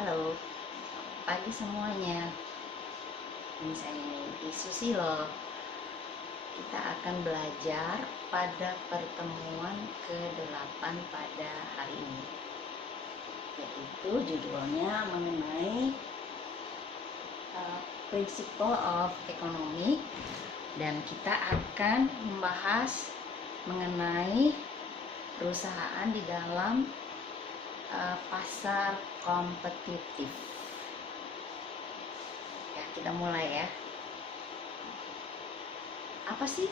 Halo, pagi semuanya. Ini saya Niti Susilo. Kita akan belajar pada pertemuan ke-8 pada hari ini. Yaitu judulnya mengenai Principle of Economic, dan kita akan membahas mengenai perusahaan di dalam pasar kompetitif. Ya, kita mulai ya. Apa sih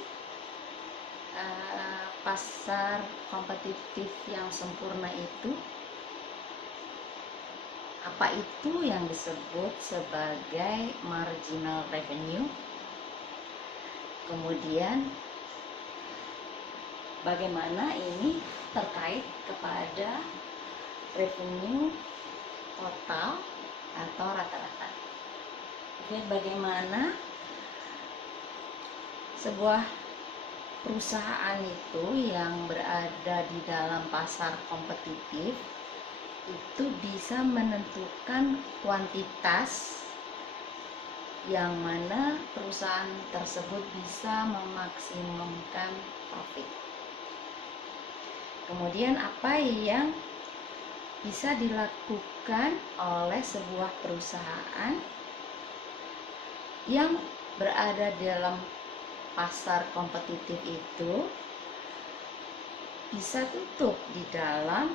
pasar kompetitif yang sempurna itu? Apa itu yang disebut sebagai marginal revenue? Kemudian bagaimana ini terkait kepada revenue total atau rata-rata? Dan bagaimana sebuah perusahaan itu yang berada di dalam pasar kompetitif itu bisa menentukan kuantitas yang mana perusahaan tersebut bisa memaksimumkan profit. Kemudian apa yang bisa dilakukan oleh sebuah perusahaan yang berada di dalam pasar kompetitif itu bisa tutup di dalam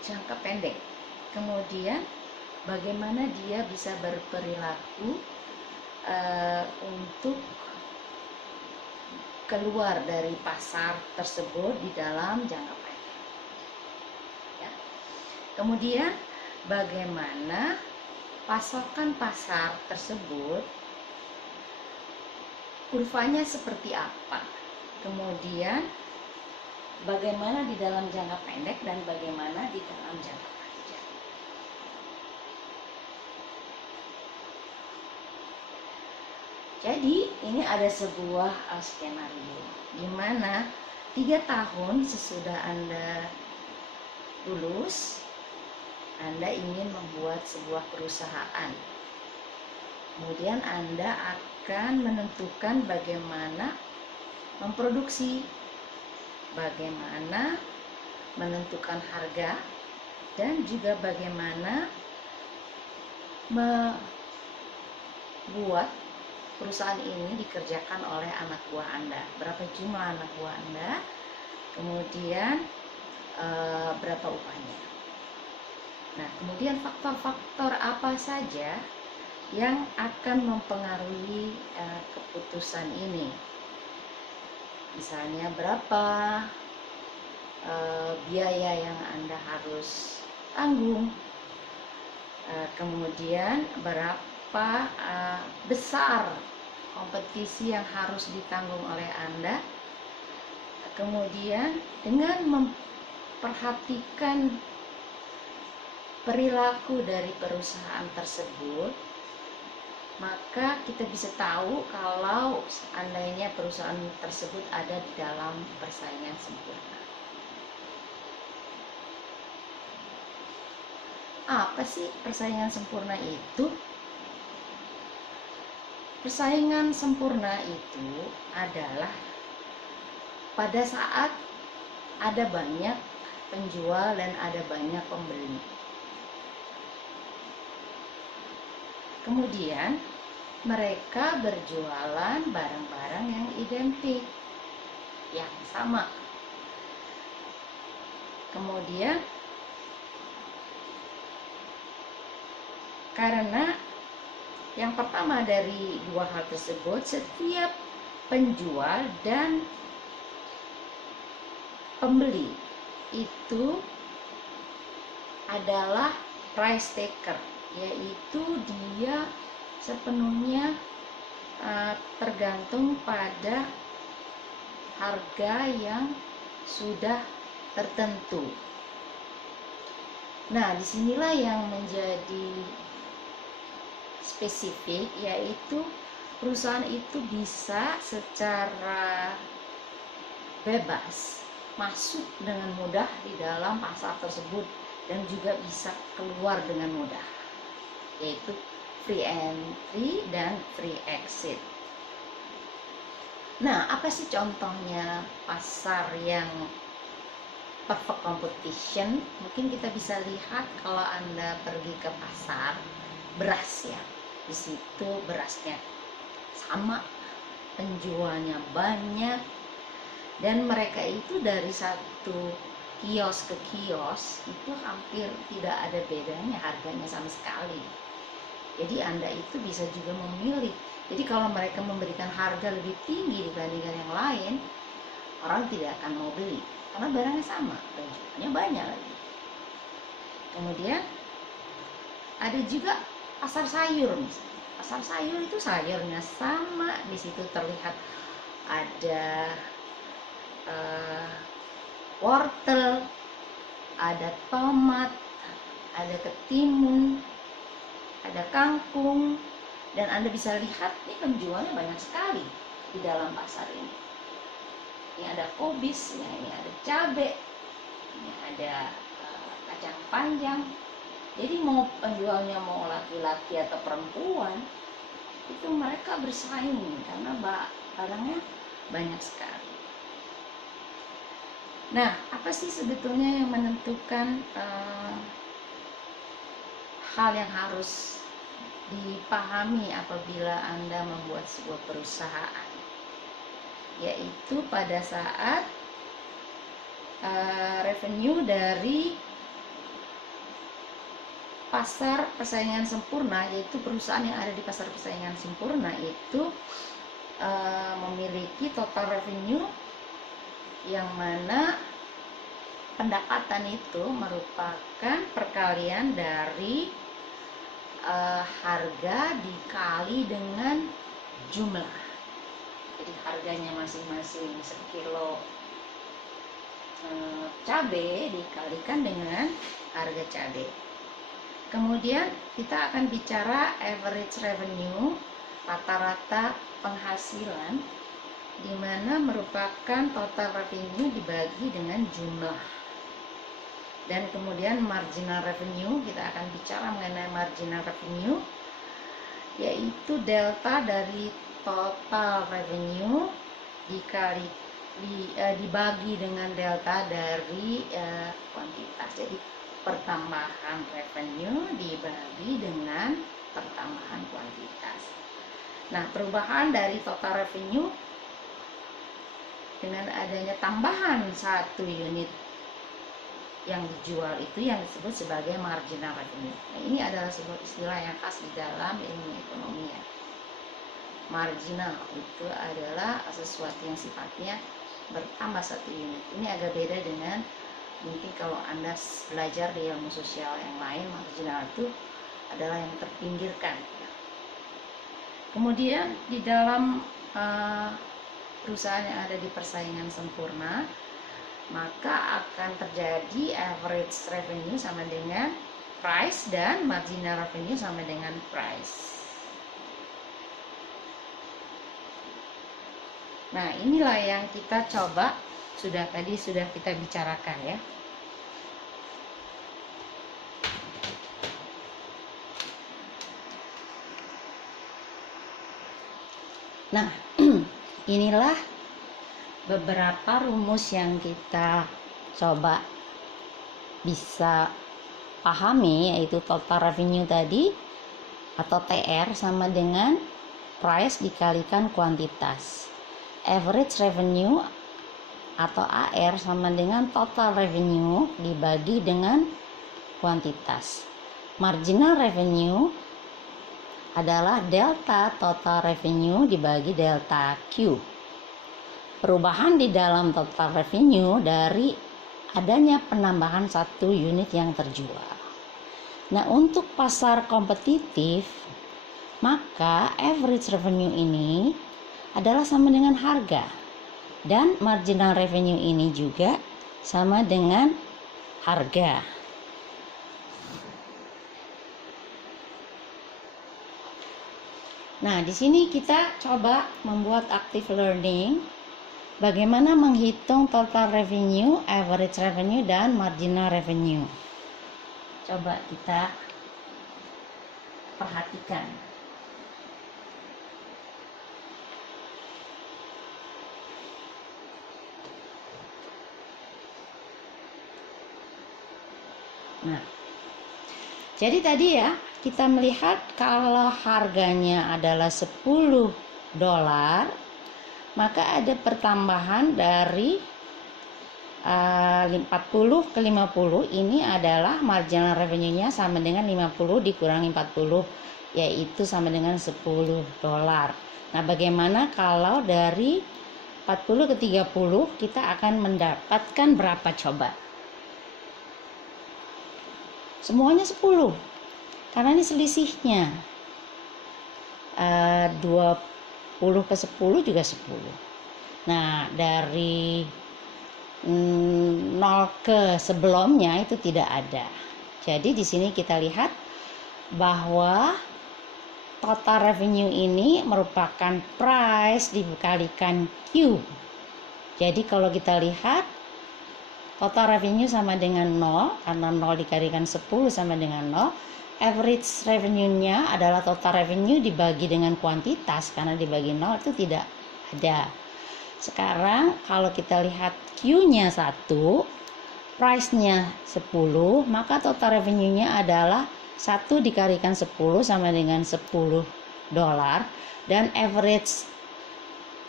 jangka pendek. Kemudian bagaimana dia bisa berperilaku untuk keluar dari pasar tersebut di dalam jangka pendek. Ya. Kemudian bagaimana pasokan pasar tersebut, kurvanya seperti apa, kemudian bagaimana di dalam jangka pendek dan bagaimana di dalam jangka panjang. Jadi ini ada sebuah skenario di mana 3 tahun sesudah Anda lulus, Anda ingin membuat sebuah perusahaan. Kemudian Anda akan menentukan bagaimana memproduksi, bagaimana menentukan harga, dan juga bagaimana membuat perusahaan ini dikerjakan oleh anak buah Anda. Berapa jumlah anak buah Anda, kemudian berapa upahnya. Nah, kemudian faktor-faktor apa saja yang akan mempengaruhi keputusan ini? Misalnya berapa biaya yang Anda harus tanggung, kemudian berapa besar kompetisi yang harus ditanggung oleh Anda. Kemudian dengan memperhatikan perilaku dari perusahaan tersebut, maka kita bisa tahu kalau seandainya perusahaan tersebut ada di dalam persaingan sempurna. Apa sih persaingan sempurna itu? Persaingan sempurna itu adalah pada saat ada banyak penjual dan ada banyak pembeli. Kemudian mereka berjualan barang-barang yang identik, yang sama. Kemudian karena yang pertama dari dua hal tersebut, setiap penjual dan pembeli itu adalah price taker, yaitu dia sepenuhnya tergantung pada harga yang sudah tertentu. Nah, disinilah yang menjadi spesifik, yaitu perusahaan itu bisa secara bebas masuk dengan mudah di dalam pasar tersebut dan juga bisa keluar dengan mudah, yaitu free entry dan free exit. Nah, apa sih contohnya pasar yang perfect competition? Mungkin kita bisa lihat kalau Anda pergi ke pasar beras ya. Di situ berasnya sama, penjualnya banyak, dan mereka itu dari satu kios ke kios itu hampir tidak ada bedanya harganya sama sekali. Jadi Anda itu bisa juga memilih. Jadi kalau mereka memberikan harga lebih tinggi dibandingkan yang lain, orang tidak akan mau beli karena barangnya sama, penjualnya banyak lagi. Kemudian ada juga pasar sayur misalnya. Pasar sayur itu sayurnya sama, di situ terlihat ada wortel, ada tomat, ada ketimun, ada kangkung, dan Anda bisa lihat ini penjualnya banyak sekali di dalam pasar ini. Ini ada kobis, ini ada cabai, ini ada kacang panjang. Jadi mau penjualnya mau laki-laki atau perempuan, itu mereka bersaing karena barangnya banyak sekali. Nah, apa sih sebetulnya yang menentukan hal yang harus dipahami apabila Anda membuat sebuah perusahaan? Yaitu pada saat revenue dari pasar persaingan sempurna, yaitu perusahaan yang ada di pasar persaingan sempurna itu memiliki total revenue yang mana pendapatan itu merupakan perkalian dari harga dikali dengan jumlah. Jadi harganya masing-masing sekilo cabai dikalikan dengan harga cabai. Kemudian kita akan bicara average revenue, rata-rata penghasilan, di mana merupakan total revenue dibagi dengan jumlah. Dan kemudian marginal revenue, kita akan bicara mengenai marginal revenue, yaitu delta dari total revenue dibagi dengan delta dari kuantitas. Jadi pertambahan revenue dibagi dengan pertambahan kuantitas. Nah, perubahan dari total revenue dengan adanya tambahan satu unit yang dijual itu yang disebut sebagai marginal revenue. Nah, ini adalah sebuah istilah yang khas di dalam ilmu ekonomi ya. Marginal itu adalah sesuatu yang sifatnya bertambah satu unit. Ini agak beda dengan mungkin kalau Anda belajar di ilmu sosial yang lain, marginal itu adalah yang terpinggirkan. Kemudian di dalam perusahaan yang ada di persaingan sempurna, maka akan terjadi average revenue sama dengan price dan marginal revenue sama dengan price. Nah, inilah yang kita coba sudah kita bicarakan ya. Nah, inilah beberapa rumus yang kita coba bisa pahami, yaitu total revenue tadi atau TR sama dengan price dikalikan kuantitas. Average revenue atau AR sama dengan total revenue dibagi dengan kuantitas. Marginal revenue adalah delta total revenue dibagi delta Q. Perubahan di dalam total revenue dari adanya penambahan satu unit yang terjual. Nah, untuk pasar kompetitif, maka average revenue ini adalah sama dengan harga, dan marginal revenue ini juga sama dengan harga. Nah, di sini kita coba membuat active learning bagaimana menghitung total revenue, average revenue, dan marginal revenue. coba kita perhatikan. Nah, jadi tadi ya kita melihat kalau harganya adalah 10 dolar, maka ada pertambahan dari 40 ke 50. Ini adalah marginal revenue-nya sama dengan 50 dikurangi 40, yaitu sama dengan 10 dolar. Nah, bagaimana kalau dari 40 ke 30 kita akan mendapatkan berapa coba? Semuanya 10, karena ini selisihnya 20 ke 10 juga 10. Nah, dari 0 ke sebelumnya itu tidak ada. Jadi di sini kita lihat bahwa total revenue ini merupakan price dikalikan Q. Jadi kalau kita lihat total revenue sama dengan 0, karena 0 dikalikan 10 sama dengan 0. Average revenue-nya adalah total revenue dibagi dengan kuantitas, karena dibagi 0 itu tidak ada. Sekarang kalau kita lihat Q-nya 1, price-nya 10, maka total revenue-nya adalah 1 dikalikan 10 sama dengan 10 dolar, dan average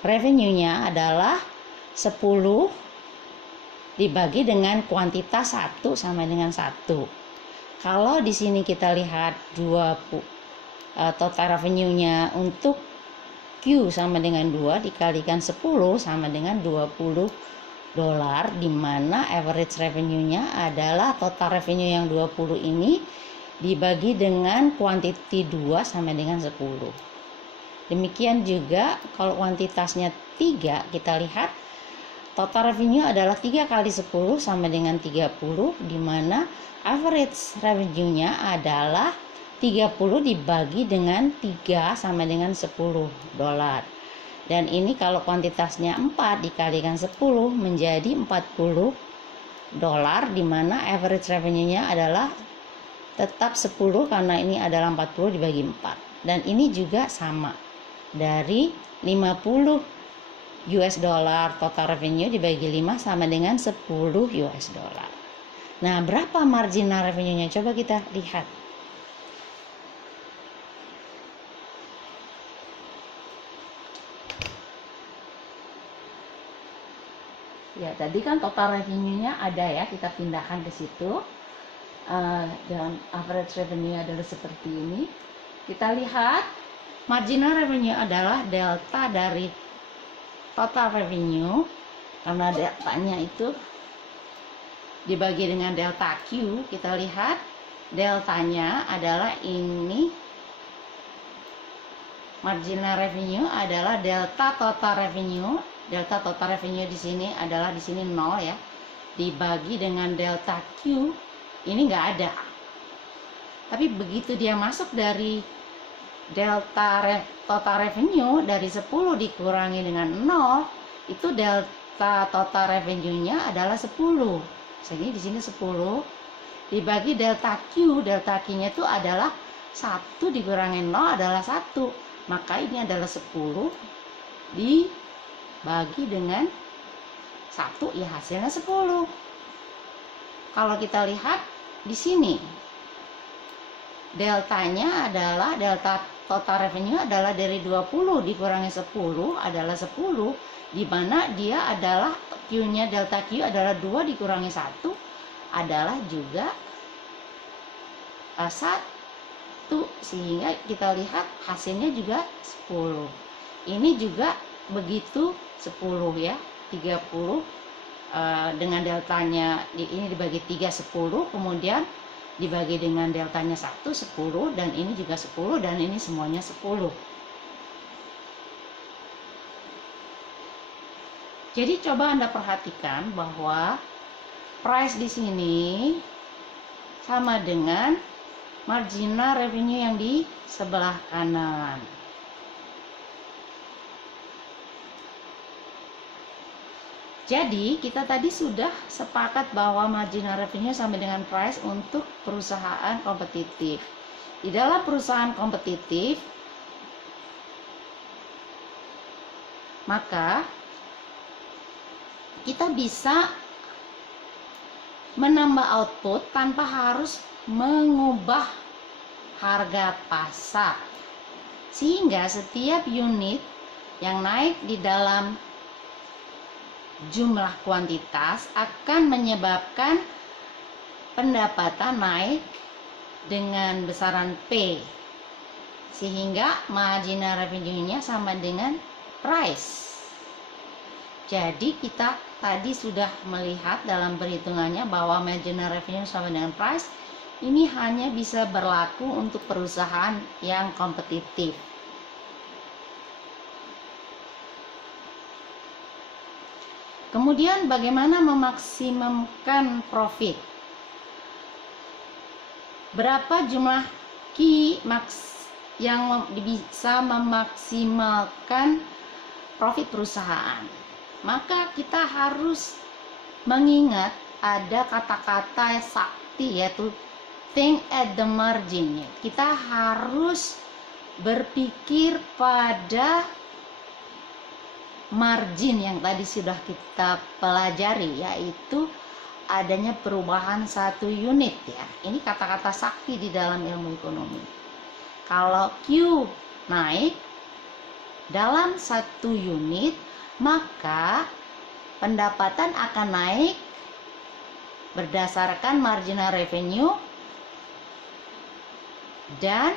revenue-nya adalah 10 dibagi dengan kuantitas 1 sama dengan 1. Kalau di sini kita lihat total revenue-nya untuk Q sama dengan 2 dikalikan 10 sama dengan 20 dolar, di mana average revenue-nya adalah total revenue yang 20 ini dibagi dengan quantity 2 sama dengan 10. Demikian juga kalau kuantitasnya 3, kita lihat total revenue adalah 3 kali 10 sama dengan 30, di mana average revenue-nya adalah 30 dibagi dengan 3 sama dengan 10 dolar. Dan ini kalau kuantitasnya 4 dikalikan 10 menjadi 40 dolar, di mana average revenue-nya adalah tetap 10 karena ini adalah 40 dibagi 4. Dan ini juga sama, dari 50 US dollar total revenue dibagi 5 sama dengan 10 US dollar. Nah, berapa marginal revenue-nya? Coba kita lihat. Ya, tadi kan total revenue-nya ada ya, kita pindahkan ke situ. Dan average revenue adalah seperti ini. Kita lihat marginal revenue adalah delta dari total revenue, karena deltanya itu dibagi dengan delta Q. Kita lihat deltanya adalah ini, marginal revenue adalah delta total revenue. Delta total revenue di sini adalah di sini 0 ya, dibagi dengan delta Q, ini nggak ada. Tapi begitu dia masuk dari delta total revenue, dari 10 dikurangi dengan 0, itu delta total revenue-nya adalah 10. Jadi di sini 10 dibagi delta Q. Delta Q-nya itu adalah 1 dikurangi 0 adalah 1. Maka ini adalah 10 dibagi dengan 1, ya hasilnya 10. Kalau kita lihat di sini deltanya adalah delta total revenue adalah dari 20 dikurangi 10 adalah 10, di mana dia adalah Q-nya, delta Q adalah 2 dikurangi 1 adalah juga 1, sehingga kita lihat hasilnya juga 10. Ini juga begitu 10 ya, 30 dengan deltanya ini dibagi 3 10, kemudian dibagi dengan deltanya 1 10, dan ini juga 10, dan ini semuanya 10. Jadi coba Anda perhatikan bahwa price di sini sama dengan marginal revenue yang di sebelah kanan. Jadi kita tadi sudah sepakat bahwa marginal revenue sama dengan price untuk perusahaan kompetitif. Di dalam perusahaan kompetitif, maka kita bisa menambah output tanpa harus mengubah harga pasar, sehingga setiap unit yang naik di dalam jumlah kuantitas akan menyebabkan pendapatan naik dengan besaran P, sehingga marginal revenue-nya sama dengan price. Jadi kita tadi sudah melihat dalam perhitungannya bahwa marginal revenue sama dengan price ini hanya bisa berlaku untuk perusahaan yang kompetitif. Kemudian bagaimana memaksimumkan profit? Berapa jumlah key yang bisa memaksimalkan profit perusahaan? Maka kita harus mengingat ada kata-kata sakti, yaitu think at the margin. Kita harus berpikir pada margin yang tadi sudah kita pelajari, yaitu adanya perubahan satu unit ya. Ini kata-kata sakti di dalam ilmu ekonomi. Kalau Q naik dalam satu unit, maka pendapatan akan naik berdasarkan marginal revenue dan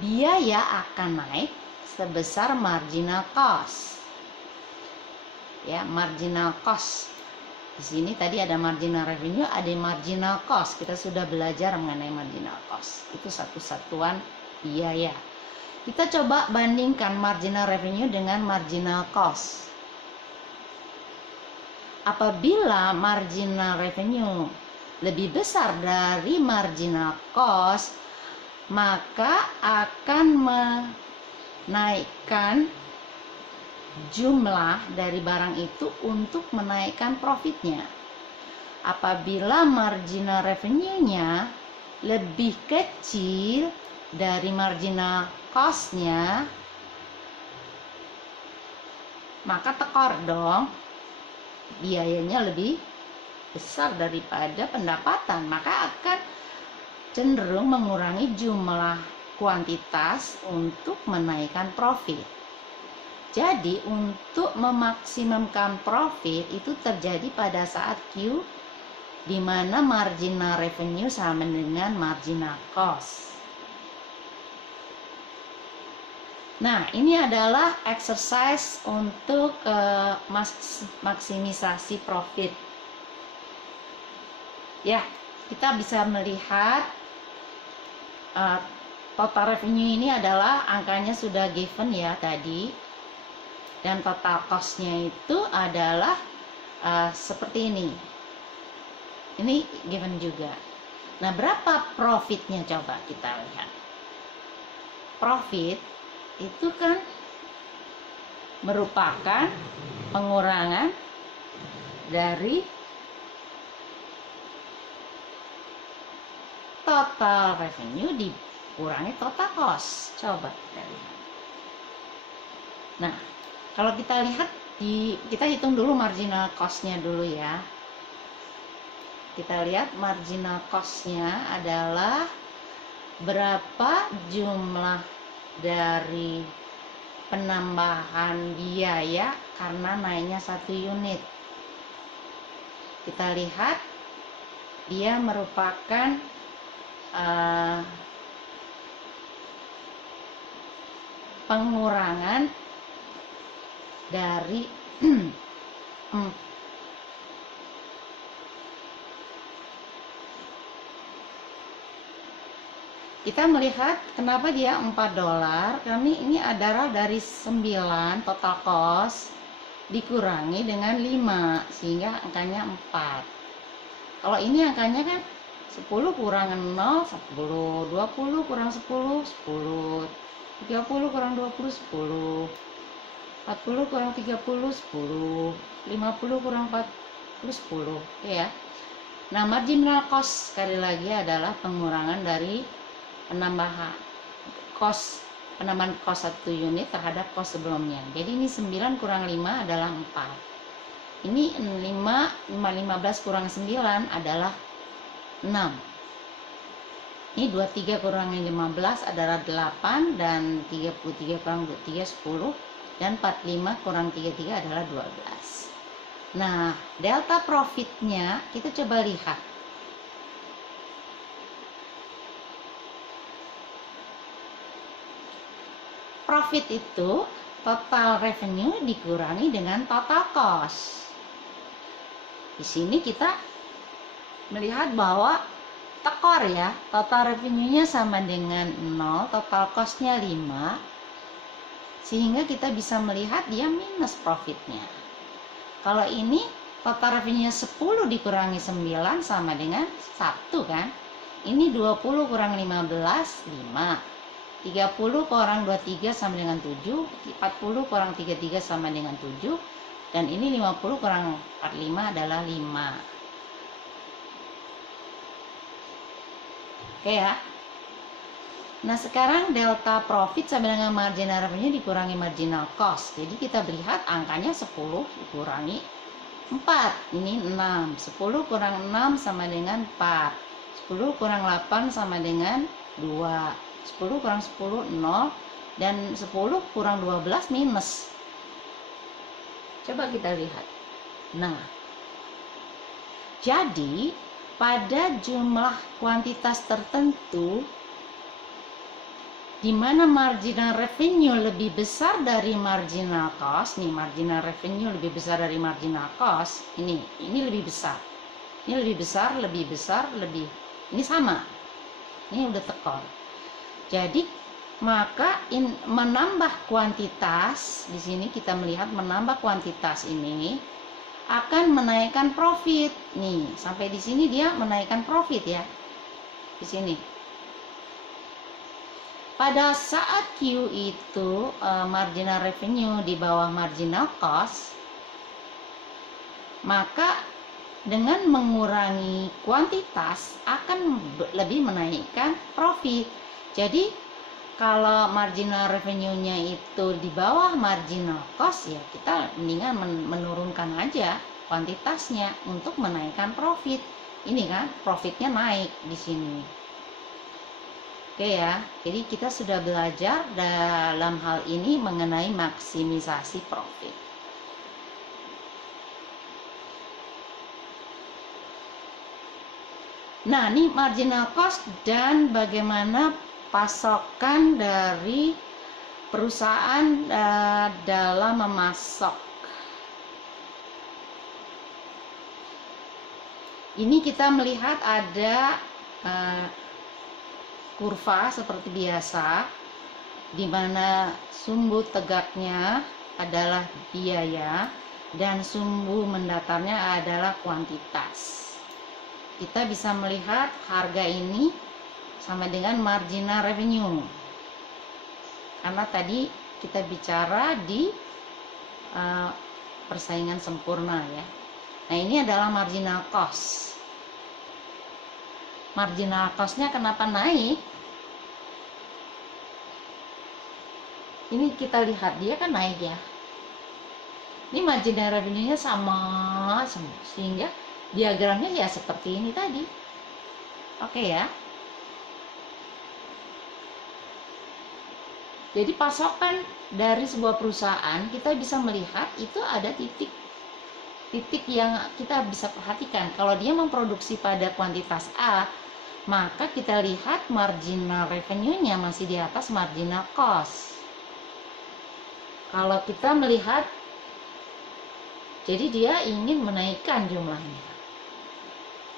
biaya akan naik sebesar marginal cost. Ya, marginal cost. Di sini tadi ada marginal revenue, ada marginal cost. Kita sudah belajar mengenai marginal cost. Itu satu satuan biaya. Kita coba bandingkan marginal revenue dengan marginal cost. Apabila marginal revenue lebih besar dari marginal cost, maka akan menaikkan jumlah dari barang itu untuk menaikkan profitnya. Apabila marginal revenue-nya lebih kecil dari marginal cost-nya, maka tekor dong, biayanya lebih besar daripada pendapatan, maka akan cenderung mengurangi jumlah kuantitas untuk menaikkan profit. Jadi untuk memaksimumkan profit itu terjadi pada saat Q, di mana marginal revenue sama dengan marginal cost. Nah, ini adalah exercise untuk maksimisasi profit. Ya, kita bisa melihat total revenue ini adalah angkanya sudah given ya tadi, dan total cost-nya itu adalah seperti ini. Ini given juga. Nah, berapa profitnya coba kita lihat. Profit itu kan merupakan pengurangan dari total revenue dikurangi total cost. Coba kita lihat. Nah, kalau kita lihat kita hitung dulu marginal cost-nya dulu ya. Kita lihat marginal cost-nya adalah berapa jumlah dari penambahan biaya karena naiknya satu unit. Kita lihat dia merupakan pengurangan dari kita melihat kenapa dia $4, karena ini adalah dari 9 total cost dikurangi dengan 5 sehingga angkanya 4. Kalau ini angkanya kan 10 kurang 0, 10, 20 kurang 10, 10, 30 kurang 20, 10. 40 kurang 30, 10. 50 kurang 40, 10. Ya. Nah, marginal cost sekali lagi adalah pengurangan dari penambahan penambahan cost 1 unit terhadap cost sebelumnya. Jadi ini 9 kurang 5 adalah 4. Ini 15 kurang 9 adalah 6. Ini 23 kurang 15 adalah 8, dan 33 kurang 23 10, dan 45 kurang 33 adalah 12. Nah, delta profitnya kita coba lihat. Profit itu total revenue dikurangi dengan total cost. Di sini kita melihat bahwa tekor ya, total revenue-nya sama dengan 0, total cost-nya 5, sehingga kita bisa melihat dia minus profitnya. Kalau ini total revenue-nya 10 dikurangi 9 sama dengan 1 kan. Ini 20 kurang 15, 5. 30 kurang 23 sama dengan 7. 40 kurang 33 sama dengan 7. Dan ini 50 kurang 45 adalah 5. Oke ya. Nah, sekarang delta profit sama dengan marginal revenue dikurangi marginal cost. Jadi kita lihat angkanya 10 dikurangi 4. Ini 6. 10 kurang 6 sama dengan 4. 10 kurang 8 sama dengan 2. 10 kurang 10, 0. Dan 10 kurang 12 minus. Coba kita lihat. Nah, jadi pada jumlah kuantitas tertentu di mana marginal revenue lebih besar dari marginal cost, nih marginal revenue lebih besar dari marginal cost, ini lebih besar. Ini lebih besar, ini sama. Ini udah tekor. Jadi maka menambah kuantitas, di sini kita melihat menambah kuantitas ini akan menaikkan profit. Nih, sampai di sini dia menaikkan profit ya. Di sini. Pada saat Q itu marginal revenue di bawah marginal cost, maka dengan mengurangi kuantitas akan lebih menaikkan profit. Jadi kalau marginal revenue-nya itu di bawah marginal cost, ya kita mendingan menurunkan aja kuantitasnya untuk menaikkan profit. Ini kan profitnya naik di sini. Oke ya, jadi kita sudah belajar dalam hal ini mengenai maksimisasi profit. Nah, ini marginal cost dan bagaimana pasokan dari perusahaan dalam memasok. Ini kita melihat ada kurva seperti biasa, di mana sumbu tegaknya adalah biaya dan sumbu mendatarnya adalah kuantitas. Kita bisa melihat harga ini sama dengan marginal revenue, karena tadi kita bicara di persaingan sempurna ya. Nah, ini adalah marginal cost. Marginal cost-nya kenapa naik? Ini kita lihat dia kan naik ya. Ini marginal revenue-nya sama semua, sehingga diagramnya ya seperti ini tadi. Oke ya. Jadi pasokan dari sebuah perusahaan kita bisa melihat itu ada titik yang kita bisa perhatikan. Kalau dia memproduksi pada kuantitas A, maka kita lihat marginal revenue-nya masih di atas marginal cost. Kalau kita melihat, jadi dia ingin menaikkan jumlahnya.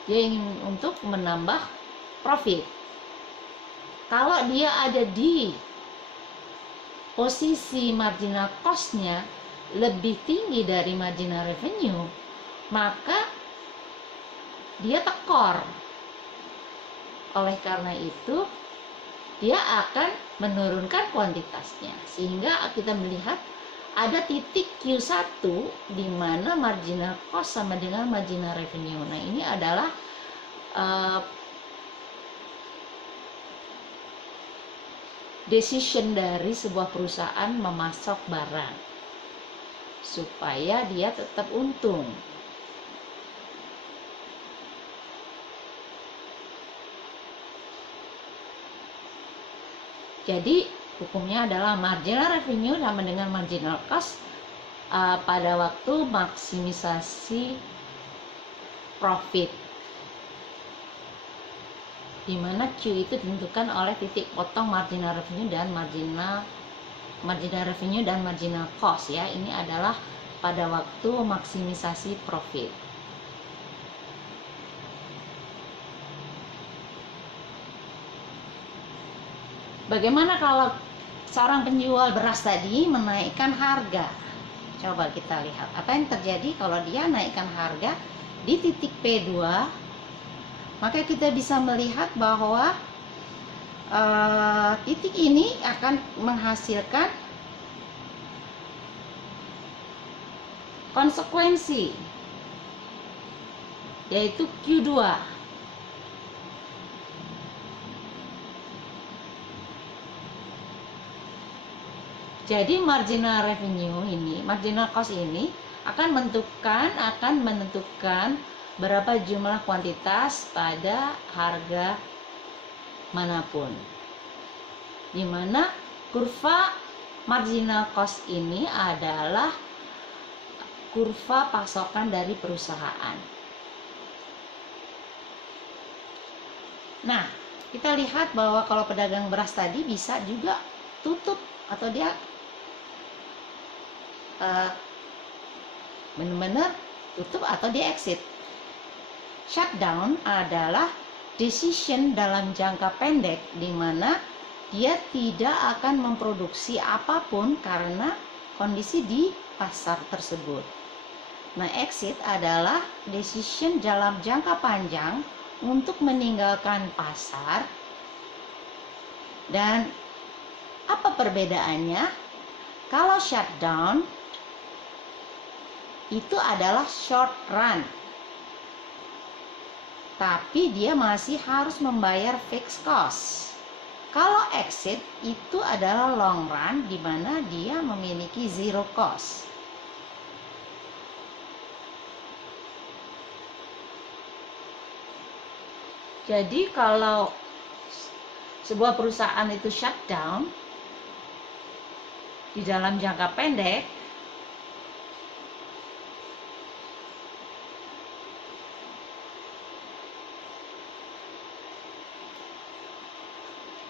Dia ingin untuk menambah profit. Kalau dia ada di posisi marginal cost-nya lebih tinggi dari marginal revenue, maka dia tekor. Oleh karena itu, dia akan menurunkan kuantitasnya, sehingga kita melihat ada titik Q1 di mana marginal cost sama dengan marginal revenue. Nah, ini adalah decision dari sebuah perusahaan memasok barang supaya dia tetap untung. Jadi hukumnya adalah marginal revenue sama dengan marginal cost pada waktu maksimisasi profit, di mana Q itu ditentukan oleh titik potong marginal revenue dan marginal revenue dan marginal cost ya. Ini adalah pada waktu maksimisasi profit. Bagaimana kalau seorang penjual beras tadi menaikkan harga? Coba kita lihat apa yang terjadi kalau dia naikkan harga di titik P2. Maka kita bisa melihat bahwa titik ini akan menghasilkan konsekuensi, yaitu Q2. Jadi marginal revenue ini, marginal cost ini akan menentukan berapa jumlah kuantitas pada harga manapun. Dimana kurva marginal cost ini adalah kurva pasokan dari perusahaan. Nah, kita lihat bahwa kalau pedagang beras tadi bisa juga tutup atau dia benar-benar tutup atau dia exit. Shutdown adalah decision dalam jangka pendek di mana dia tidak akan memproduksi apapun karena kondisi di pasar tersebut. Nah, exit adalah decision dalam jangka panjang untuk meninggalkan pasar. Dan apa perbedaannya? Kalau shutdown itu adalah short run, tapi dia masih harus membayar fixed cost. Kalau exit itu adalah long run, di mana dia memiliki zero cost. Jadi kalau sebuah perusahaan itu shutdown di dalam jangka pendek,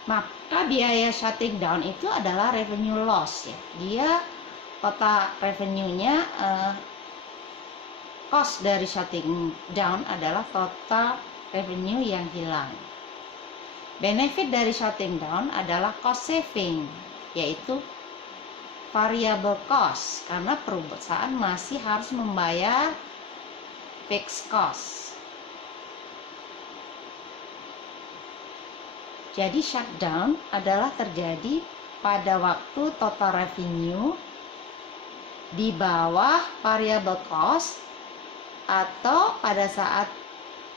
maka biaya shutting down itu adalah revenue loss ya. Dia total revenue-nya, cost dari shutting down adalah total revenue yang hilang. Benefit dari shutting down adalah cost saving, yaitu variable cost, karena perusahaan masih harus membayar fixed cost. Jadi shutdown adalah terjadi pada waktu total revenue di bawah variable cost, atau pada saat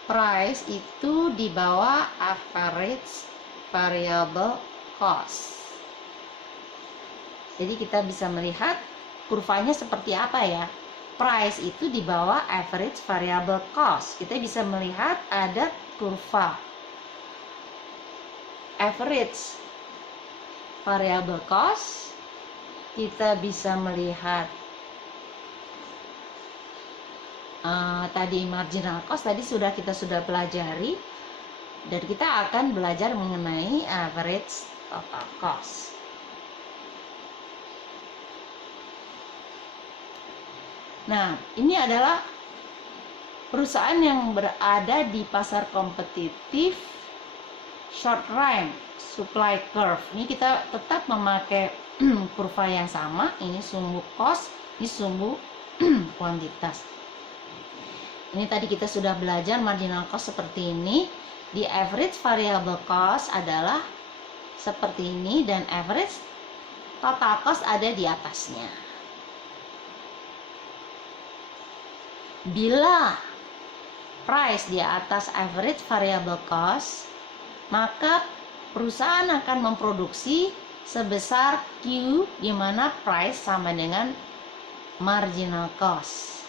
price itu di bawah average variable cost. Jadi kita bisa melihat kurvanya seperti apa ya. Price itu di bawah average variable cost. Kita bisa melihat ada kurva average variable cost. Kita bisa melihat tadi marginal cost tadi kita sudah pelajari, dan kita akan belajar mengenai average total cost. Nah, ini adalah perusahaan yang berada di pasar kompetitif short run supply curve. Ini kita tetap memakai kurva yang sama. Ini sumbu cost, ini sumbu kuantitas. Ini tadi kita sudah belajar marginal cost seperti ini. Di average variable cost adalah seperti ini, dan average total cost ada di atasnya. Bila price di atas average variable cost, maka perusahaan akan memproduksi sebesar Q, di mana price sama dengan marginal cost.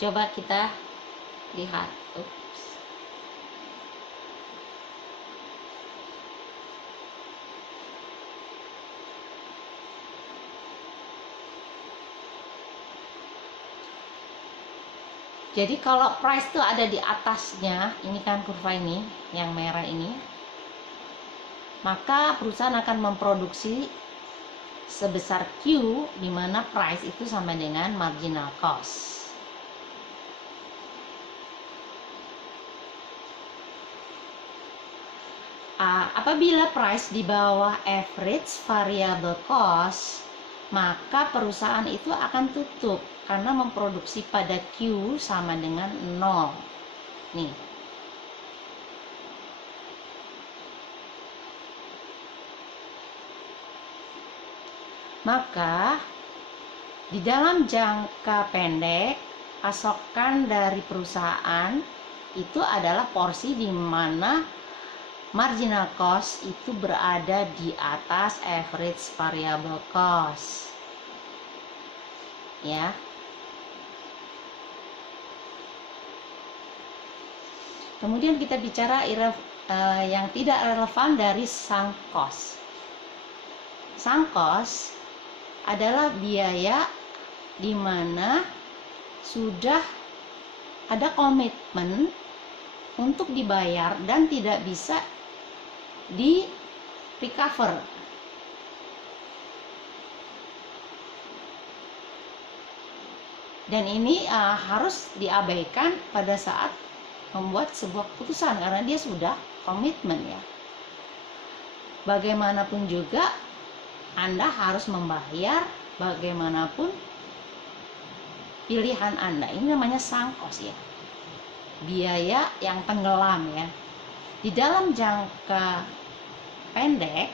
Coba kita lihat. Jadi kalau price itu ada di atasnya, ini kan kurva ini, yang merah ini, maka perusahaan akan memproduksi sebesar Q, di mana price itu sama dengan marginal cost. Apabila price di bawah average variable cost, maka perusahaan itu akan tutup karena memproduksi pada Q sama dengan 0. Nih. Maka di dalam jangka pendek, pasokan dari perusahaan itu adalah porsi di mana marginal cost itu berada di atas average variable cost. Ya. Kemudian kita bicara yang tidak relevan dari sunk cost. Sunk cost adalah biaya di mana sudah ada komitmen untuk dibayar dan tidak bisa di recover. Dan ini harus diabaikan pada saat membuat sebuah keputusan karena dia sudah komitmen ya. Bagaimanapun juga Anda harus membayar, bagaimanapun pilihan Anda. Ini namanya sunk cost ya, biaya yang tenggelam ya. Di dalam jangka pendek,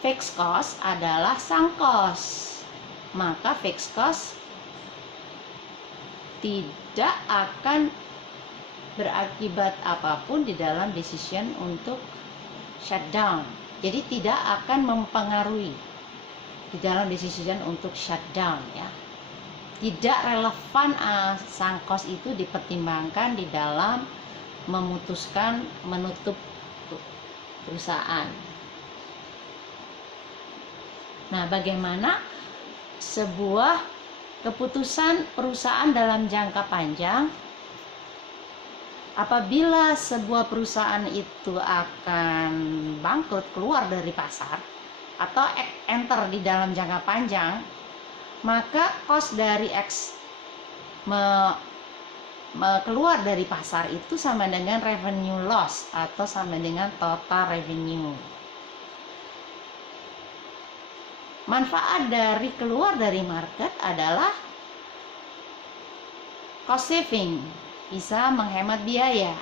fixed cost adalah sunk cost. Maka fixed cost tidak akan berakibat apapun di dalam decision untuk shutdown. Jadi tidak akan mempengaruhi di dalam decision untuk shutdown ya. Tidak relevan sunk cost itu dipertimbangkan di dalam memutuskan menutup perusahaan. Nah, bagaimana sebuah keputusan perusahaan dalam jangka panjang? Apabila sebuah perusahaan itu akan bangkrut, keluar dari pasar atau enter di dalam jangka panjang, maka cost dari keluar dari pasar itu sama dengan revenue loss atau sama dengan total revenue. Manfaat dari keluar dari market adalah cost saving, bisa menghemat biaya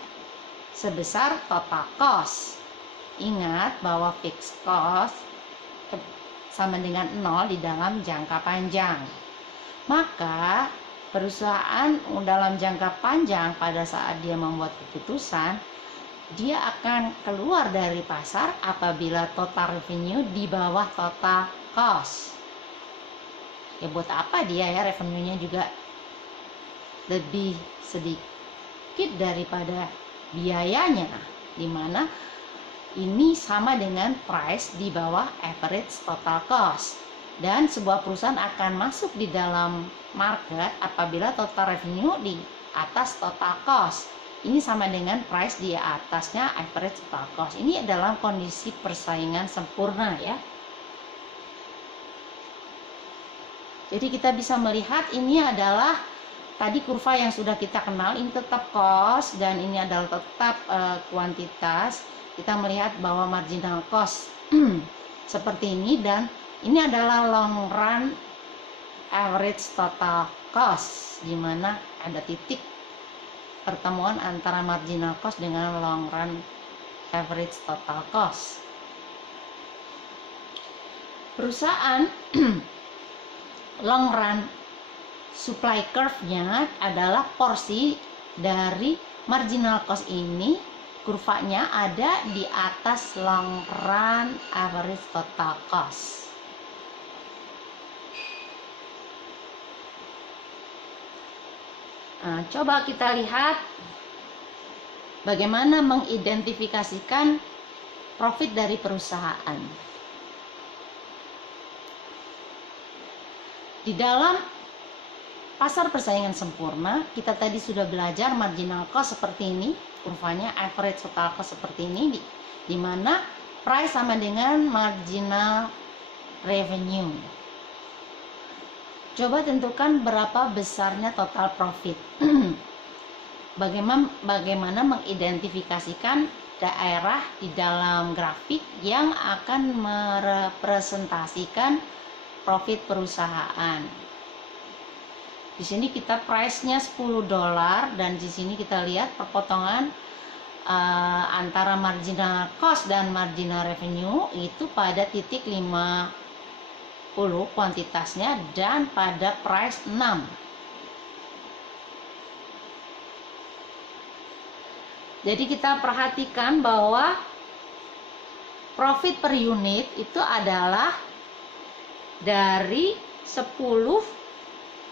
sebesar total cost. Ingat bahwa fixed cost sama dengan 0 di dalam jangka panjang. Maka perusahaan dalam jangka panjang pada saat dia membuat keputusan, dia akan keluar dari pasar apabila total revenue di bawah total cost. Ya buat apa dia ya, revenue-nya juga lebih sedikit daripada biayanya, dimana ini sama dengan price di bawah average total cost. Dan sebuah perusahaan akan masuk di dalam market apabila total revenue di atas total cost. Ini sama dengan price di atasnya average total cost. Ini dalam kondisi persaingan sempurna ya. Jadi kita bisa melihat ini adalah tadi kurva yang sudah kita kenal, ini tetap cost dan ini adalah tetap kuantitas. Kita melihat bahwa marginal cost seperti ini, dan ini adalah long run average total cost, di mana ada titik pertemuan antara marginal cost dengan long run average total cost. Perusahaan long run supply curve-nya adalah porsi dari marginal cost ini, kurvanya ada di atas long run average total cost. Nah, coba kita lihat bagaimana mengidentifikasikan profit dari perusahaan. Di dalam pasar persaingan sempurna, kita tadi sudah belajar marginal cost seperti ini, kurvanya average total cost seperti ini, di mana price sama dengan marginal revenue. Coba tentukan berapa besarnya total profit. Bagaimana mengidentifikasikan daerah di dalam grafik yang akan merepresentasikan profit perusahaan. Di sini kita price-nya $10 dan di sini kita lihat perpotongan antara marginal cost dan marginal revenue itu pada titik 50 kuantitasnya dan pada price 6. Jadi kita perhatikan bahwa profit per unit itu adalah dari 10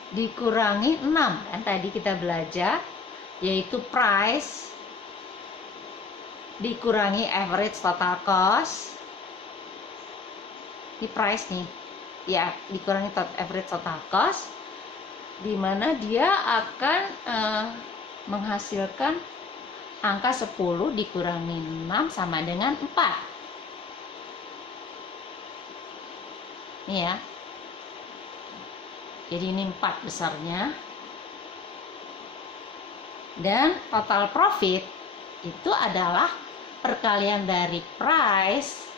dikurangi 6, kan tadi kita belajar, yaitu price dikurangi average total cost. Ini price nih, ya, dikurangi average total cost, di mana dia akan menghasilkan angka 10 dikurangi 6 sama dengan 4. Ini ya. Jadi ini 4 besarnya. Dan total profit itu adalah perkalian dari price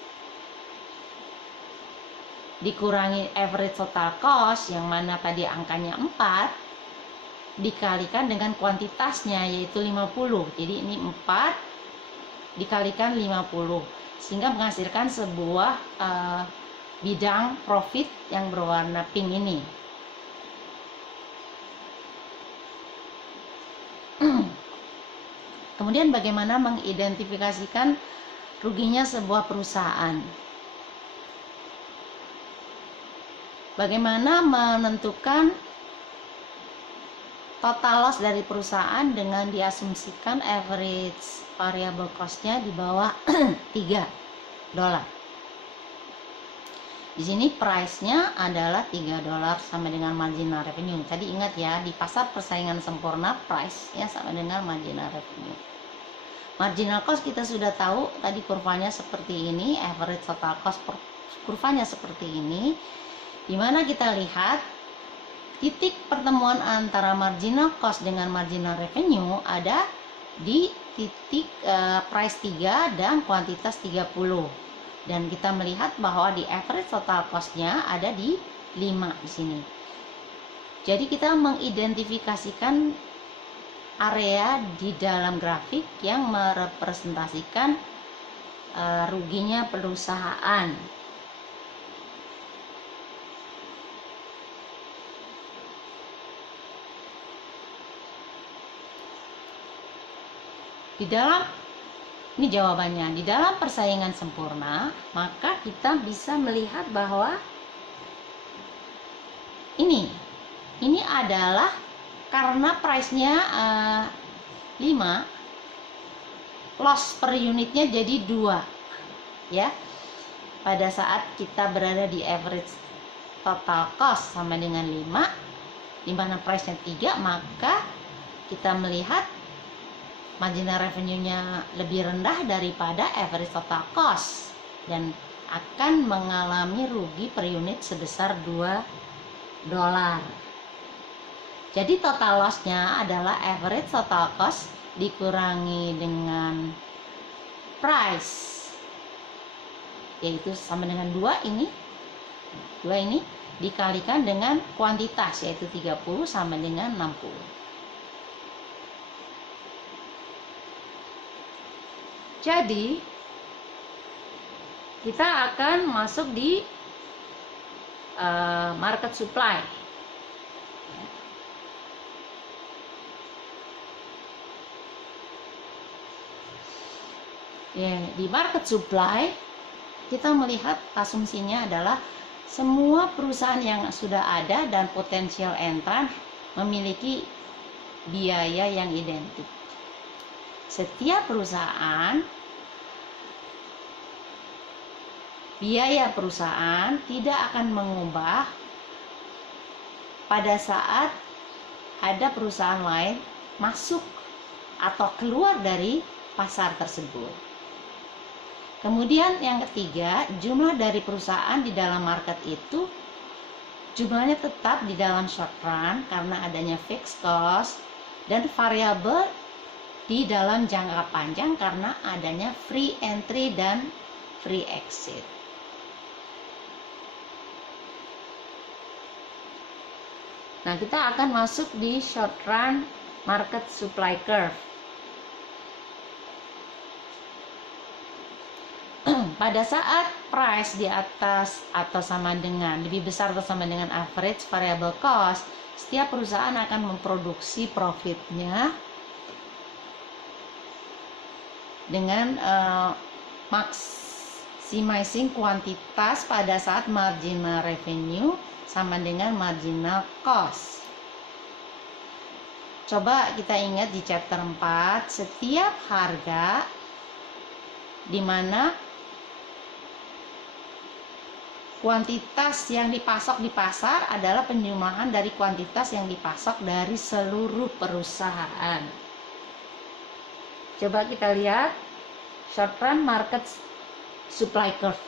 dikurangi average total cost, yang mana tadi angkanya 4, dikalikan dengan kuantitasnya yaitu 50. Jadi ini 4 dikalikan 50 sehingga menghasilkan sebuah bidang profit yang berwarna pink ini. Kemudian bagaimana mengidentifikasikan ruginya sebuah perusahaan? Bagaimana menentukan total loss dari perusahaan dengan diasumsikan average variable cost-nya di bawah $3. Di sini price-nya adalah $3 sama dengan marginal revenue. Tadi ingat ya, di pasar persaingan sempurna price-nya sama dengan marginal revenue. Marginal cost kita sudah tahu, tadi kurvanya seperti ini, average total cost kurvanya seperti ini, di mana kita lihat titik pertemuan antara marginal cost dengan marginal revenue ada di titik price 3 dan kuantitas 30. Dan kita melihat bahwa di average total cost-nya ada di 5 di sini. Jadi kita mengidentifikasikan area di dalam grafik yang merepresentasikan ruginya perusahaan. Di dalam, ini jawabannya, di dalam persaingan sempurna, maka kita bisa melihat bahwa ini adalah karena price-nya 5, loss per unitnya jadi 2 ya. Pada saat kita berada di average total cost sama dengan 5, di mana price-nya 3, maka kita melihat marginal revenue-nya lebih rendah daripada average total cost dan akan mengalami rugi per unit sebesar $2. Jadi total loss-nya adalah average total cost dikurangi dengan price, yaitu sama dengan 2 ini dikalikan dengan kuantitas, yaitu 30 sama dengan 60. Jadi kita akan masuk di market supply. Ya, di market supply kita melihat asumsinya adalah semua perusahaan yang sudah ada dan potensial entran memiliki biaya yang identik. Setiap perusahaan, biaya perusahaan tidak akan mengubah pada saat ada perusahaan lain masuk atau keluar dari pasar tersebut. Kemudian yang ketiga, jumlah dari perusahaan di dalam market itu jumlahnya tetap di dalam short run karena adanya fixed cost, dan variabel di dalam jangka panjang karena adanya free entry dan free exit. Nah, kita akan masuk di short run market supply curve. Pada saat price di atas atau sama dengan, lebih besar atau sama dengan average variable cost, setiap perusahaan akan memproduksi profitnya dengan maximizing kuantitas pada saat marginal revenue sama dengan marginal cost. Coba kita ingat di chapter 4, setiap harga di mana kuantitas yang dipasok di pasar adalah penjumlahan dari kuantitas yang dipasok dari seluruh perusahaan. Coba kita lihat short run market supply curve.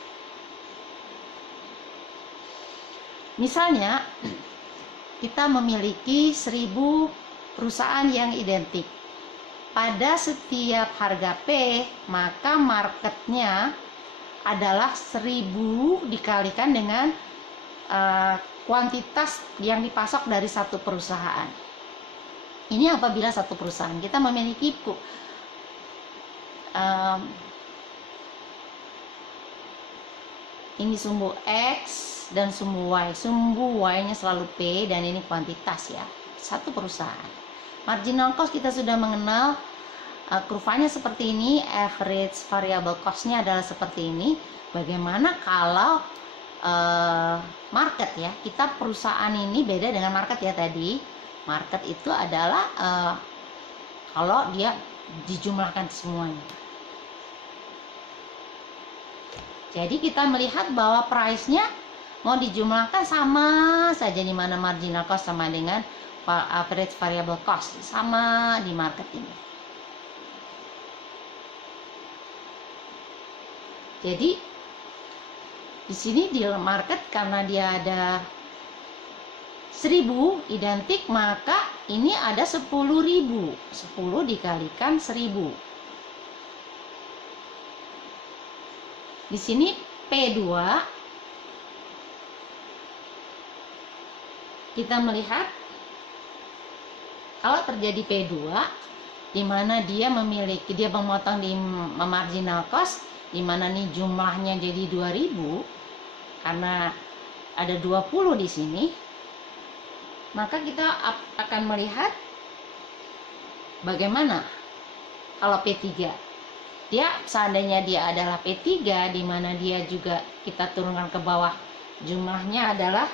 Misalnya kita memiliki 1000 perusahaan yang identik. Pada setiap harga P, maka marketnya adalah 1000 dikalikan dengan kuantitas yang dipasok dari satu perusahaan. Ini apabila satu perusahaan kita memiliki ini sumbu X dan sumbu Y. Sumbu Y-nya selalu P dan ini kuantitas ya, satu perusahaan. Marginal cost kita sudah mengenal, kurvanya seperti ini, average variable cost-nya adalah seperti ini. Bagaimana kalau market ya, kita perusahaan ini beda dengan market ya tadi. Market itu adalah kalau dia dijumlahkan semuanya. Jadi kita melihat bahwa price-nya mau dijumlahkan sama saja, di mana marginal cost sama dengan average variable cost, sama di market ini. Jadi di sini di market karena dia ada 1000 identik, maka ini ada 10.000. 10 dikalikan 1000. Di sini P2 kita melihat kalau terjadi P2 di mana dia memotong di marginal cost, di mana nih jumlahnya jadi 2000 karena ada 20 di sini, maka kita akan melihat bagaimana kalau P3. Dia seandainya dia adalah P3 di mana dia juga kita turunkan ke bawah, jumlahnya adalah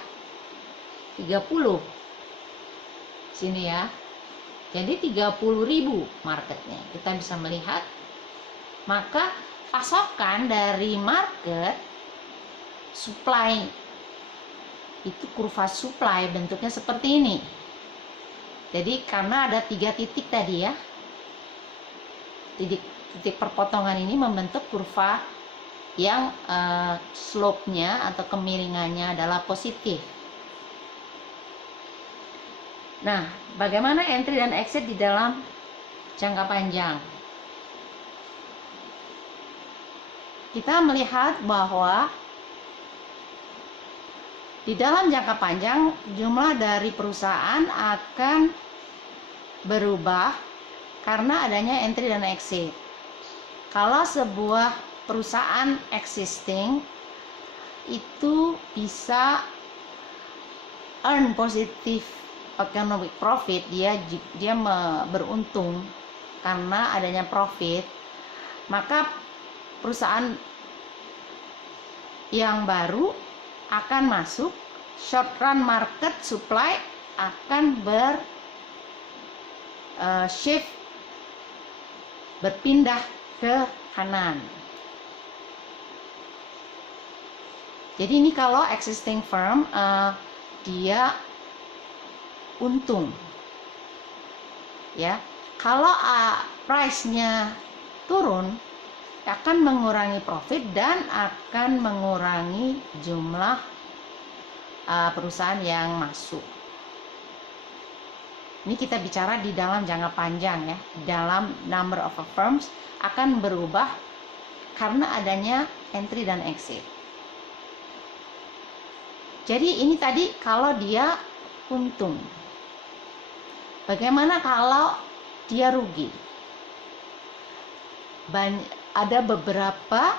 30 sini ya. Jadi 30.000 marketnya. Kita bisa melihat, maka pasokan dari market supply itu kurva supply bentuknya seperti ini. Jadi karena ada 3 titik tadi ya, titik perpotongan ini membentuk kurva yang slope-nya atau kemiringannya adalah positif. Nah, bagaimana entry dan exit di dalam jangka panjang? Kita melihat bahwa di dalam jangka panjang jumlah dari perusahaan akan berubah karena adanya entry dan exit. Kalau sebuah perusahaan existing itu bisa earn positive economic profit, dia beruntung karena adanya profit, maka perusahaan yang baru akan masuk, short run market supply akan shift, berpindah ke kanan. Jadi ini kalau existing firm dia untung, ya. Kalau price-nya turun, akan mengurangi profit dan akan mengurangi jumlah perusahaan yang masuk. Ini kita bicara di dalam jangka panjang, ya. Dalam number of firms akan berubah karena adanya entry dan exit. Jadi ini tadi kalau dia untung. Bagaimana kalau dia rugi? Ada beberapa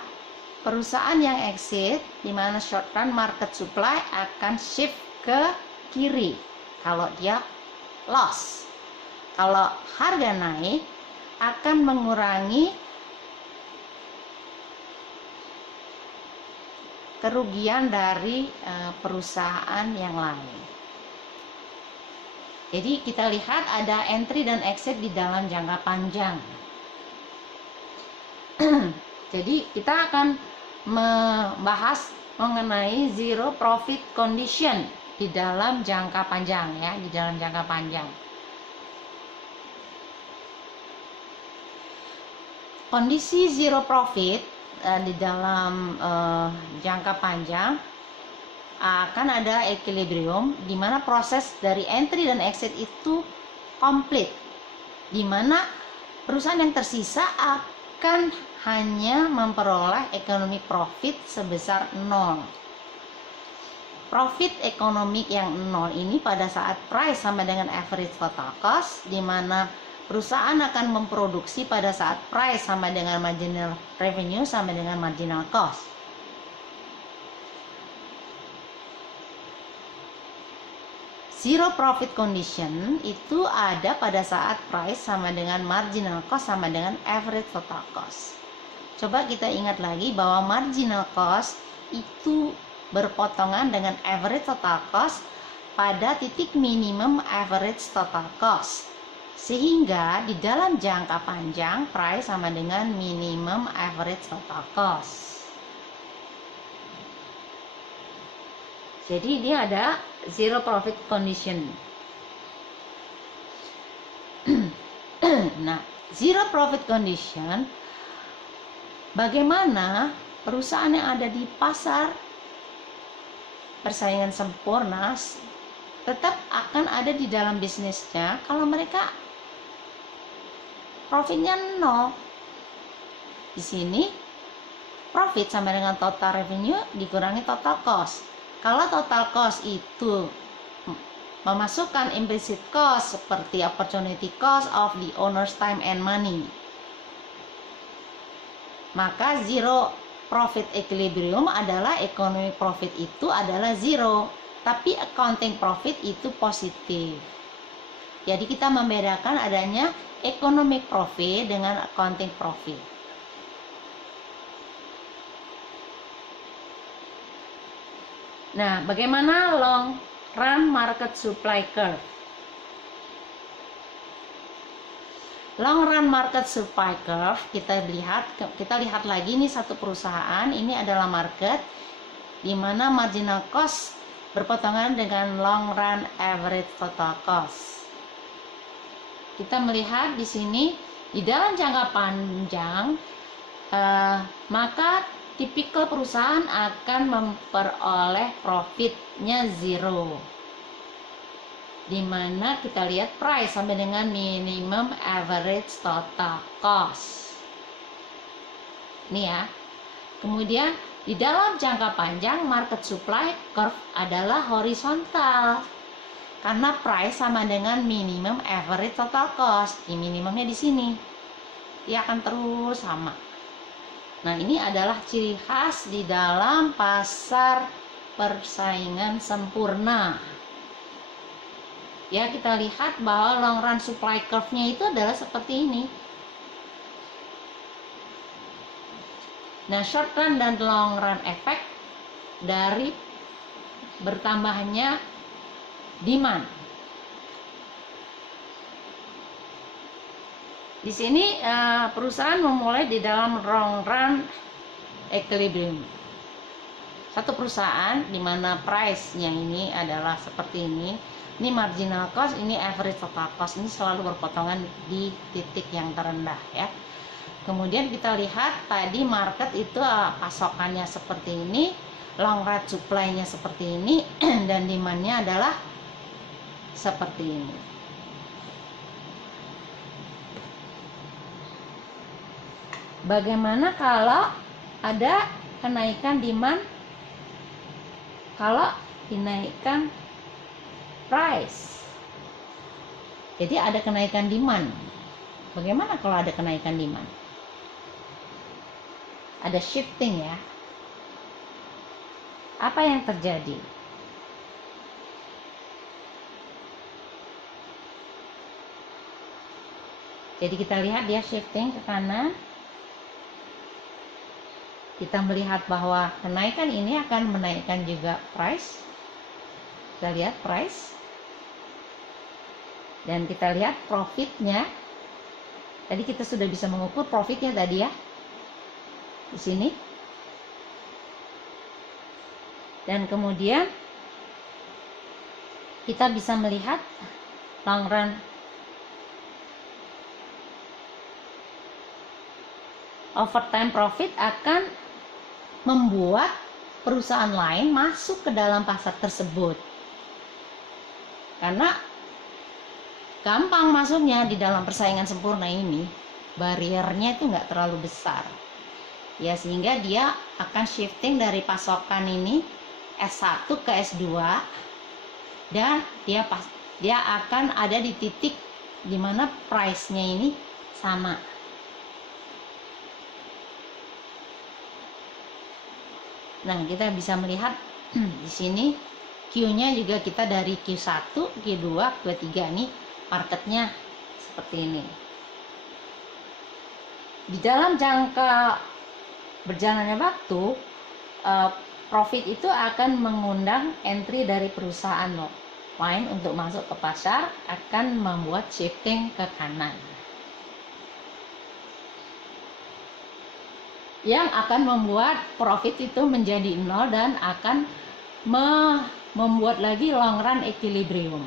perusahaan yang exit, di mana short run market supply akan shift ke kiri kalau dia loss. Kalau harga naik akan mengurangi kerugian dari perusahaan yang lain. Jadi kita lihat ada entry dan exit di dalam jangka panjang. Jadi kita akan membahas mengenai zero profit condition di dalam jangka panjang, ya, di dalam jangka panjang. Kondisi zero profit di dalam jangka panjang akan ada equilibrium, di mana proses dari entry dan exit itu komplit, di mana perusahaan yang tersisa akan hanya memperoleh economic profit sebesar 0. Profit ekonomik yang 0 ini pada saat price sama dengan average total cost, di mana perusahaan akan memproduksi pada saat price sama dengan marginal revenue sama dengan marginal cost. Zero profit condition itu ada pada saat price sama dengan marginal cost sama dengan average total cost. Coba kita ingat lagi bahwa marginal cost itu berpotongan dengan average total cost pada titik minimum average total cost. Sehingga di dalam jangka panjang price sama dengan minimum average total cost. Jadi ini ada zero profit condition. Nah, zero profit condition, bagaimana perusahaan yang ada di pasar persaingan sempurna tetap akan ada di dalam bisnisnya kalau mereka profitnya 0. Di sini profit sama dengan total revenue dikurangi total cost. Kalau total cost itu memasukkan implicit cost seperti opportunity cost of the owner's time and money, maka zero profit equilibrium adalah economic profit itu adalah zero, tapi accounting profit itu positif. Jadi kita membedakan adanya economic profit dengan accounting profit. Nah, bagaimana long run market supply curve? Long run market supply curve, kita lihat lagi nih satu perusahaan, ini adalah market di mana marginal cost berpotongan dengan long run average total cost. Kita melihat di sini di dalam jangka panjang maka tipikal perusahaan akan memperoleh profitnya zero, di mana kita lihat price sampai dengan minimum average total cost. Ini ya. Kemudian di dalam jangka panjang market supply curve adalah horizontal, karena price sama dengan minimum average total cost. Di minimumnya di sini, dia akan terus sama. Nah, ini adalah ciri khas di dalam pasar persaingan sempurna. Ya, kita lihat bahwa long run supply curve-nya itu adalah seperti ini. Nah, short run dan long run effect dari bertambahnya demand. Di sini perusahaan memulai di dalam long run equilibrium. Satu perusahaan di mana price-nya ini adalah seperti ini. Ini marginal cost, ini average total cost. Ini selalu berpotongan di titik yang terendah ya. Kemudian kita lihat tadi market itu pasokannya seperti ini, long run supply-nya seperti ini, dan demand-nya adalah seperti ini. Bagaimana kalau ada kenaikan demand? Kalau dinaikkan price, jadi ada kenaikan demand. Bagaimana kalau ada kenaikan demand? Ada shifting ya. Apa yang terjadi? Jadi kita lihat dia shifting ke kanan. Kita melihat bahwa kenaikan ini akan menaikkan juga price. Kita lihat price. Dan kita lihat profitnya. Tadi kita sudah bisa mengukur profitnya tadi ya. Di sini. Dan kemudian kita bisa melihat long run overtime profit akan membuat perusahaan lain masuk ke dalam pasar tersebut. Karena gampang masuknya di dalam persaingan sempurna ini, bariernya itu nggak terlalu besar. Ya, sehingga dia akan shifting dari pasokan ini S1 ke S2 dan dia akan ada di titik dimana price-nya ini sama. Nah, kita bisa melihat di sini Q-nya juga kita dari Q1, Q2, Q3 nih marketnya seperti ini. Di dalam jangka berjalannya waktu, profit itu akan mengundang entry dari perusahaan lain untuk masuk ke pasar, akan membuat shifting ke kanan, yang akan membuat profit itu menjadi nol dan akan membuat lagi long run equilibrium.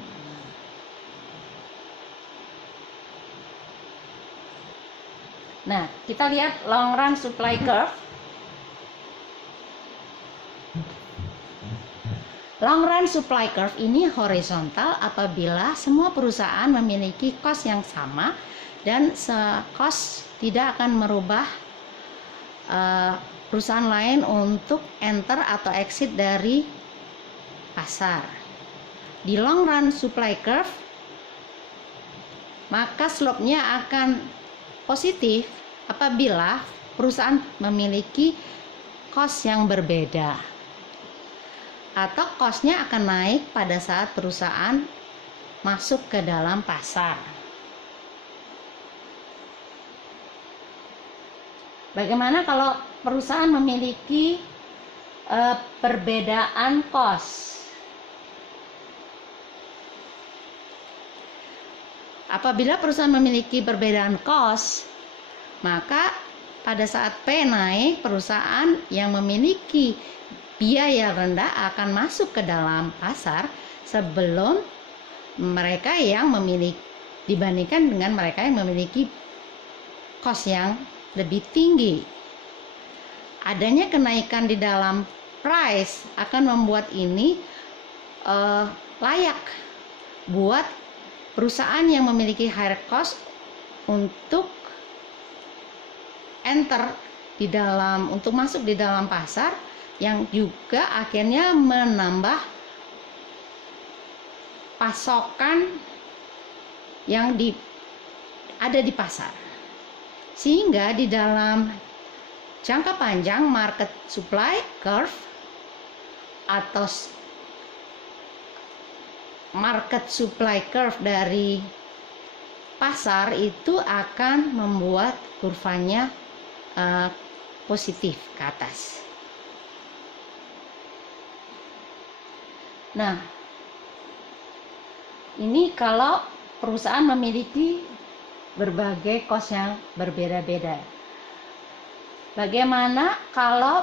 Nah, kita lihat long run supply curve. Long run supply curve ini horizontal apabila semua perusahaan memiliki cost yang sama dan cost tidak akan merubah perusahaan lain untuk enter atau exit dari pasar. Di long run supply curve, maka slope-nya akan positif apabila perusahaan memiliki cost yang berbeda, atau cost-nya akan naik pada saat perusahaan masuk ke dalam pasar. Bagaimana kalau perusahaan memiliki perbedaan cost? Apabila perusahaan memiliki perbedaan cost, maka pada saat P naik, perusahaan yang memiliki biaya rendah akan masuk ke dalam pasar sebelum mereka yang memiliki, dibandingkan dengan mereka yang memiliki cost yang lebih tinggi. Adanya kenaikan di dalam price akan membuat ini layak buat perusahaan yang memiliki higher cost untuk enter di dalam, untuk masuk di dalam pasar, yang juga akhirnya menambah pasokan yang ada di pasar, sehingga di dalam jangka panjang market supply curve atau market supply curve dari pasar itu akan membuat kurvanya positif ke atas. Nah, ini kalau perusahaan memiliki berbagai cost yang berbeda-beda. Bagaimana kalau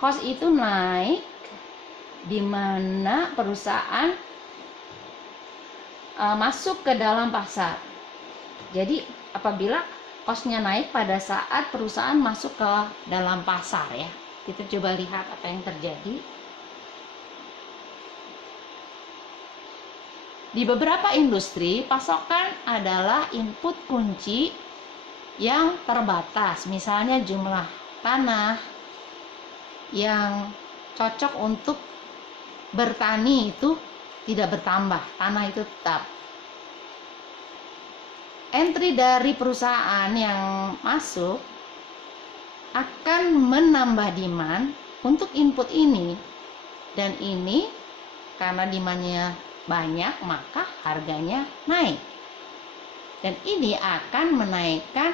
cost itu naik di mana perusahaan masuk ke dalam pasar? Jadi apabila cost-nya naik pada saat perusahaan masuk ke dalam pasar ya. Kita coba lihat apa yang terjadi. Di beberapa industri, pasokan adalah input kunci yang terbatas. Misalnya jumlah tanah yang cocok untuk bertani itu tidak bertambah, tanah itu tetap. Entry dari perusahaan yang masuk akan menambah demand untuk input ini, dan ini karena demandnya banyak maka harganya naik, dan ini akan menaikkan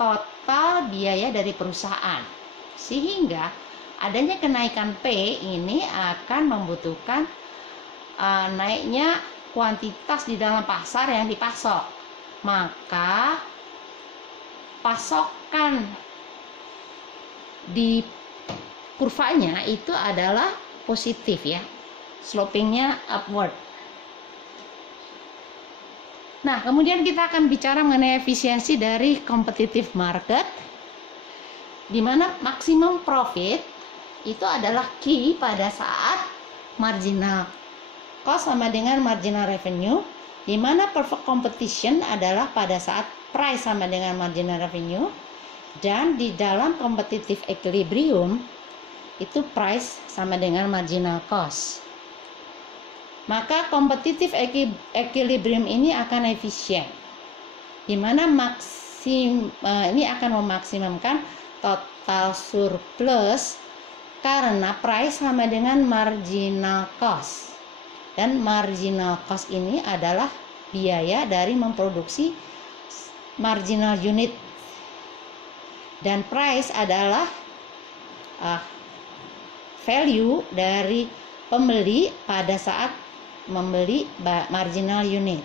total biaya dari perusahaan, sehingga adanya kenaikan P ini akan membutuhkan naiknya kuantitas di dalam pasar yang dipasok. Maka pasokan di kurvanya itu adalah positif ya, slopingnya upward. Nah, kemudian kita akan bicara mengenai efisiensi dari competitive market, di mana maximum profit itu adalah key pada saat marginal cost sama dengan marginal revenue, di mana perfect competition adalah pada saat price sama dengan marginal revenue, dan di dalam competitive equilibrium itu price sama dengan marginal cost. Maka competitive equilibrium ini akan efisien, di mana ini akan memaksimumkan total surplus karena price sama dengan marginal cost, dan marginal cost ini adalah biaya dari memproduksi marginal unit, dan price adalah value dari pembeli pada saat membeli marginal unit.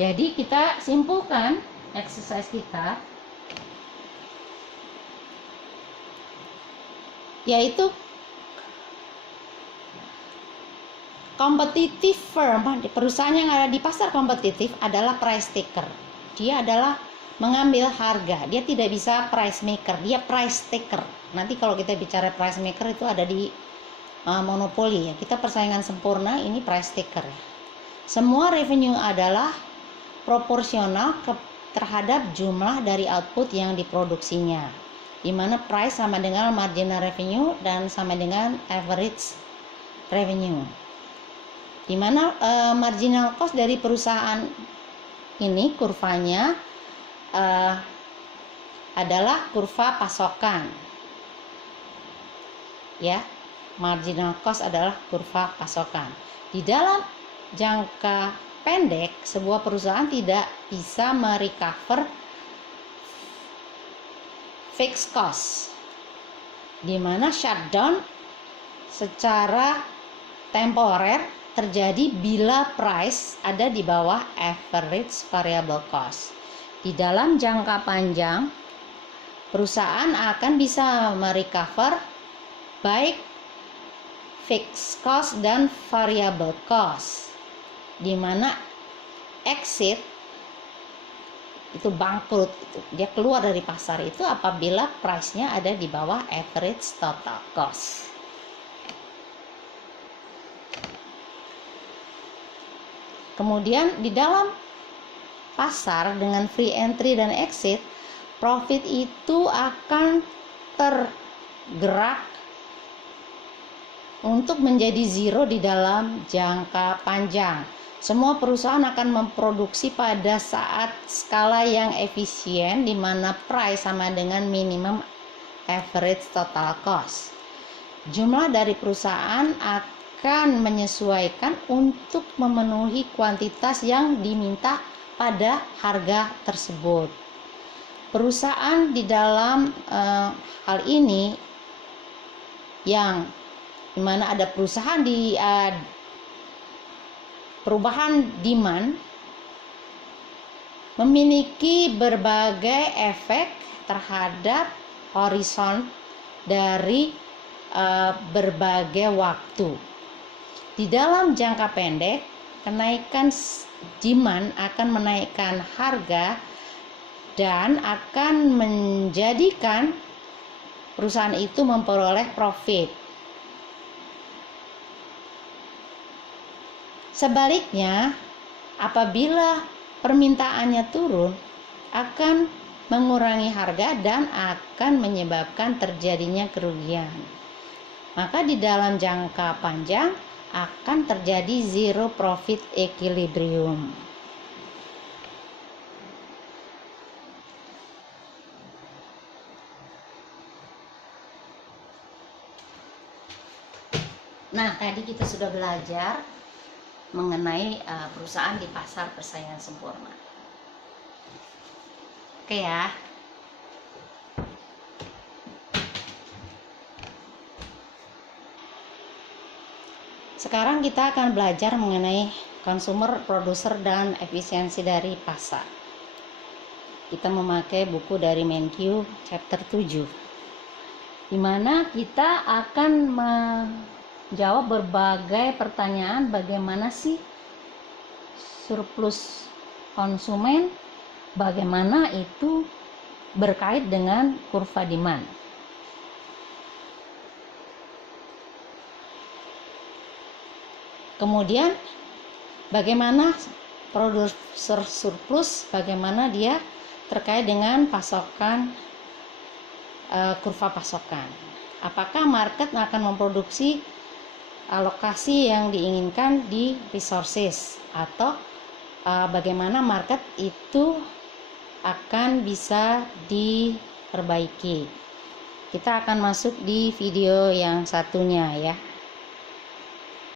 Jadi kita simpulkan exercise kita, yaitu competitive firm, perusahaan yang ada di pasar kompetitif adalah price taker. Dia adalah mengambil harga, dia tidak bisa price maker, dia price taker. Nanti kalau kita bicara price maker itu ada di monopoli ya, kita persaingan sempurna, ini price taker ya. Semua revenue adalah proporsional terhadap jumlah dari output yang diproduksinya, di mana price sama dengan marginal revenue dan sama dengan average revenue, di mana marginal cost dari perusahaan ini kurvanya adalah kurva pasokan ya. Marginal cost adalah kurva pasokan. Di dalam jangka pendek, sebuah perusahaan tidak bisa merecover fixed cost, di mana shutdown secara temporer terjadi bila price ada di bawah average variable cost. Di dalam jangka panjang, perusahaan akan bisa merecover baik fixed cost dan variable cost, di mana exit itu bangkrut, dia keluar dari pasar itu apabila price-nya ada di bawah average total cost. Kemudian di dalam pasar dengan free entry dan exit, profit itu akan tergerak untuk menjadi zero di dalam jangka panjang. Semua perusahaan akan memproduksi pada saat skala yang efisien, di mana price sama dengan minimum average total cost. Jumlah dari perusahaan akan menyesuaikan untuk memenuhi kuantitas yang diminta pada harga tersebut. perusahaan di dalam hal ini yang dimana ada perusahaan di perubahan demand memiliki berbagai efek terhadap horizon dari berbagai waktu. Di dalam jangka pendek, kenaikan demand akan menaikkan harga dan akan menjadikan perusahaan itu memperoleh profit. Sebaliknya, apabila permintaannya turun, akan mengurangi harga dan akan menyebabkan terjadinya kerugian. Maka di dalam jangka panjang akan terjadi zero profit equilibrium. Nah, tadi kita sudah belajar mengenai perusahaan di pasar persaingan sempurna. Oke ya. Sekarang kita akan belajar mengenai consumer, producer, dan efisiensi dari pasar. Kita memakai buku dari Menkyu chapter 7, di mana kita akan menjawab berbagai pertanyaan bagaimana sih surplus konsumen, bagaimana itu berkait dengan kurva demand. Kemudian bagaimana produser surplus, bagaimana dia terkait dengan pasokan, kurva pasokan. Apakah market akan memproduksi alokasi yang diinginkan di resources, atau bagaimana market itu akan bisa diperbaiki. Kita akan masuk di video yang satunya ya.